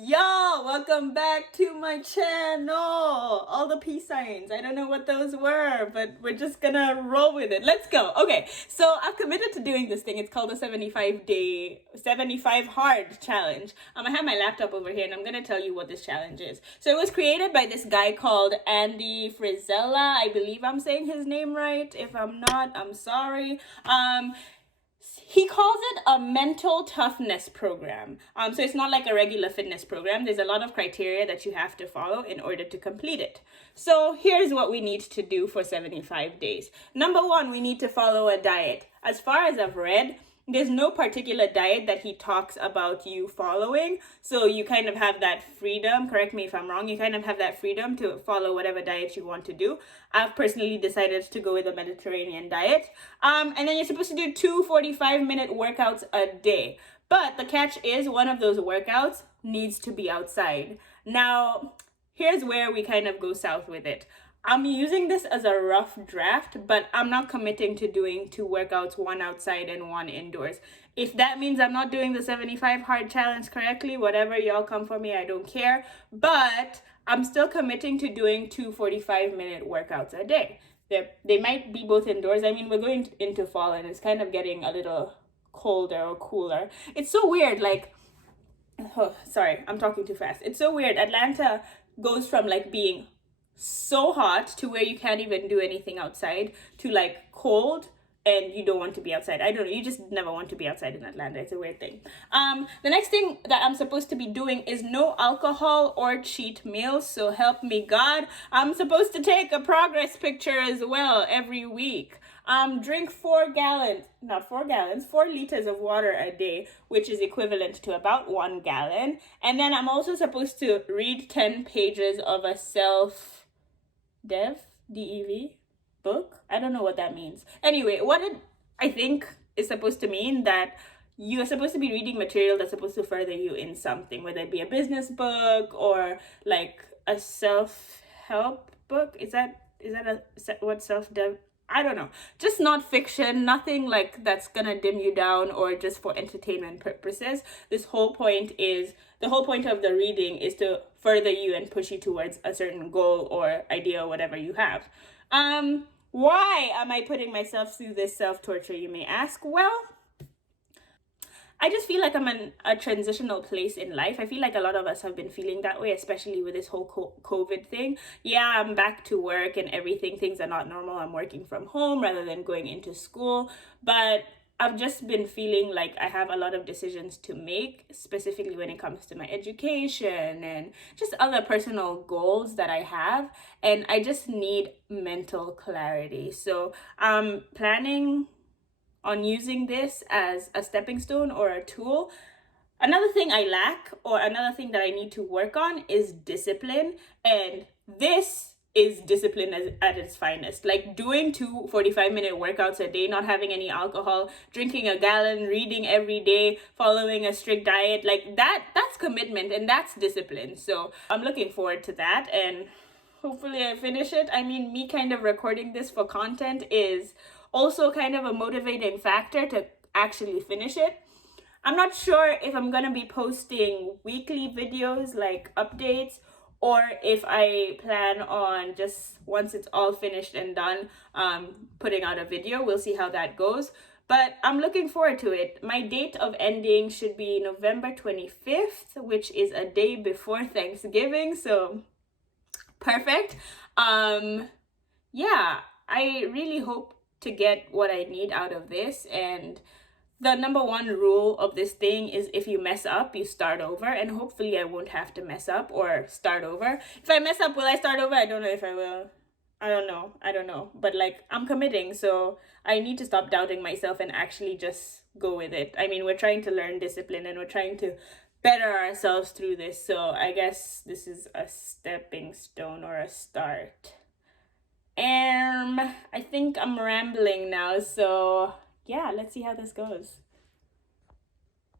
Yo, welcome back to my channel. All the peace signs. I don't know what those were, but we're just gonna roll with it. Let's go. Okay, so I've committed to doing this thing. It's called the 75 hard challenge. I have my laptop over here and I'm gonna tell you what this challenge is. So it was created by this guy called Andy Frizella. I believe I'm saying his name right. If I'm not, I'm sorry. He calls it a mental toughness program. So it's not like a regular fitness program. There's a lot of criteria that you have to follow in order to complete it. So here's what we need to do for 75 days. Number one, we need to follow a diet. As far as I've read, there's no particular diet that he talks about you following. So you kind of have that freedom, correct me if I'm wrong, you kind of have that freedom to follow whatever diet you want to do. I've personally decided to go with a Mediterranean diet. And then you're supposed to do 2 45-minute workouts a day. But the catch is one of those workouts needs to be outside. Now, here's where we kind of go south with it. I'm using this as a rough draft, but I'm not committing to doing 2 workouts, 1 outside and 1 indoors. If that means I'm not doing the 75 hard challenge correctly, whatever, y'all come for me, I don't care. But I'm still committing to doing 2 45-minute workouts a day. They might be both indoors. I mean, we're going into fall and it's kind of getting a little colder or cooler. It's so weird, like, oh, sorry, I'm talking too fast. It's so weird. Atlanta goes from like being so hot to where you can't even do anything outside to like cold and you don't want to be outside. I don't know, you just never want to be outside in Atlanta. It's a weird thing. The next thing that I'm supposed to be doing is no alcohol or cheat meals. So help me God, I'm supposed to take a progress picture as well every week. Drink 4 liters of water a day, which is equivalent to about 1 gallon. And then I'm also supposed to read 10 pages of a DEV book. I don't know what that means. Anyway, what it I think is supposed to mean that you are supposed to be reading material that's supposed to further you in something, whether it be a business book or like a self-help book. Is that what self-dev? I don't know. Just not fiction, nothing like that's gonna dim you down or just for entertainment purposes. The whole point of the reading is to further you and push you towards a certain goal or idea or whatever you have. Why am I putting myself through this self-torture, you may ask? Well, I just feel like I'm in a transitional place in life. I feel like a lot of us have been feeling that way, especially with this whole COVID thing. Yeah, I'm back to work and everything. Things are not normal. I'm working from home rather than going into school. But I've just been feeling like I have a lot of decisions to make, specifically when it comes to my education and just other personal goals that I have. And I just need mental clarity. So I'm planning on using this as a stepping stone or a tool. Another thing I lack, or another thing that I need to work on, is discipline. And this is discipline at its finest. Like doing 2 45-minute workouts a day, not having any alcohol, drinking a gallon, reading every day, following a strict diet, like that's commitment and that's discipline. So I'm looking forward to that and hopefully I finish it. I mean, me kind of recording this for content is also kind of a motivating factor to actually finish it. I'm not sure if I'm gonna be posting weekly videos like updates or if I plan on just once it's all finished and done, putting out a video. We'll see how that goes. But I'm looking forward to it. My date of ending should be November 25th, which is a day before Thanksgiving. So perfect. Yeah, I really hope to get what I need out of this. And the number one rule of this thing is if you mess up, you start over. And hopefully I won't have to mess up or start over. If I mess up, will I start over? I don't know if I will. I don't know. But like, I'm committing, so I need to stop doubting myself and actually just go with it. I mean, we're trying to learn discipline and we're trying to better ourselves through this. So I guess this is a stepping stone or a start. I think I'm rambling now, so yeah, let's see how this goes.